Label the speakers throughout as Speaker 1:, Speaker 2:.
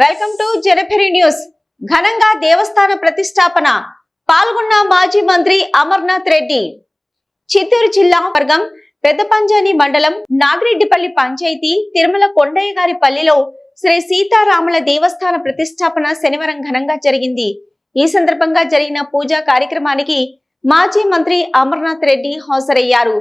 Speaker 1: Welcome to జనఫెరి news. ఘనంగా దేవస్థాన ప్రతిష్టాపన పాల్గొన్న మాజీ మంత్రి అమర్నాథ్ రెడ్డి. చిత్తూరు జిల్లా వర్గం పెద్దపంజాని మండలం నాగిరెడ్డిపల్లి పంచాయతీ తిరుమల కొండయ్య గారి పల్లిలో శ్రీ సీతారాముల దేవస్థాన ప్రతిష్టాపన శనివారం ఘనంగా జరిగింది. ఈ సందర్భంగా జరిగిన పూజా కార్యక్రమానికి మాజీ మంత్రి అమర్నాథ్ రెడ్డి హాజరయ్యారు.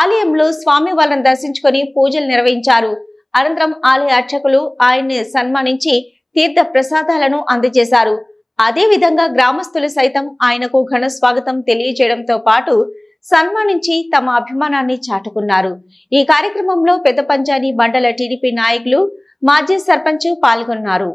Speaker 1: ఆలయంలో స్వామి వారిని దర్శించుకొని పూజలు నిర్వహించారు. అనంతరం ఆలయ అర్చకులు ఆయన్ని సన్మానించి తీర్థ ప్రసాదాలను అందజేశారు. అదే విధంగా గ్రామస్తులు సైతం ఆయనకు ఘన స్వాగతం తెలియజేయడంతో పాటు సన్మానించి తమ అభిమానాన్ని చాటుకున్నారు. ఈ కార్యక్రమంలో పెద్ద పంచాని మండల టీడీపీ నాయకులు మాజీ సర్పంచ్ పాల్గొన్నారు.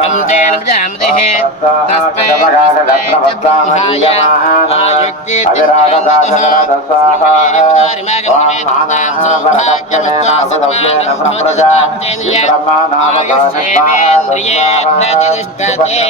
Speaker 2: हन्ते नमजामते तस्मै तस्मै च ब्रह्माय आयुक्तिरिमागन्तमेतुतां सौभाग्यमुक्त्वा सत्मानम्भोदशताब्देन आयुष्येवेन्द्रिये प्रतिष्ठते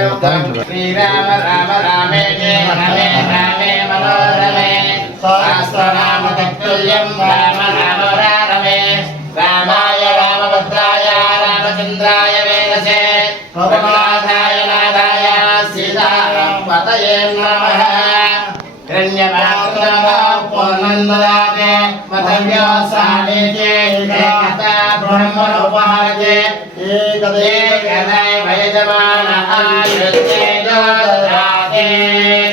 Speaker 2: श्रीराम राम रामे रामे रामे मनोरमे सहस्रनाम तत्तुल्यं राम राम రామచంద్రాయ వేదసే రఘునాథాయ నాథాయ సీతారాం పతయే నమః హిరణ్యపాత్రః పూర్ణందదాతే మతవ్యోసానేతే ఏకతా బ్రహ్మణోపహారతే ఏకదేవ యజమానః యుద్ధేజో దదాతే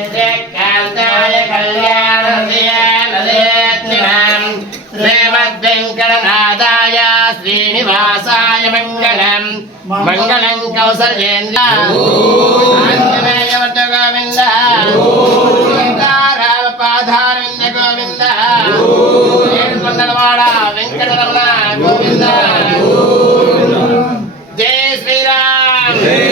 Speaker 2: త్రికాంతాయ కళ్యాణశయనదేత్తినాం శ్రీమద్వెంకటనాథాయ శ్రీనివాసాయ మంగళం మంగళం కౌసలేంద్ర ఆంజనేయవద్ద గోవింద పాధారవింద గోవింద ఏడుకొండలవాడ వెంకటరమణ గోవింద. జై జై శ్రీరామ్.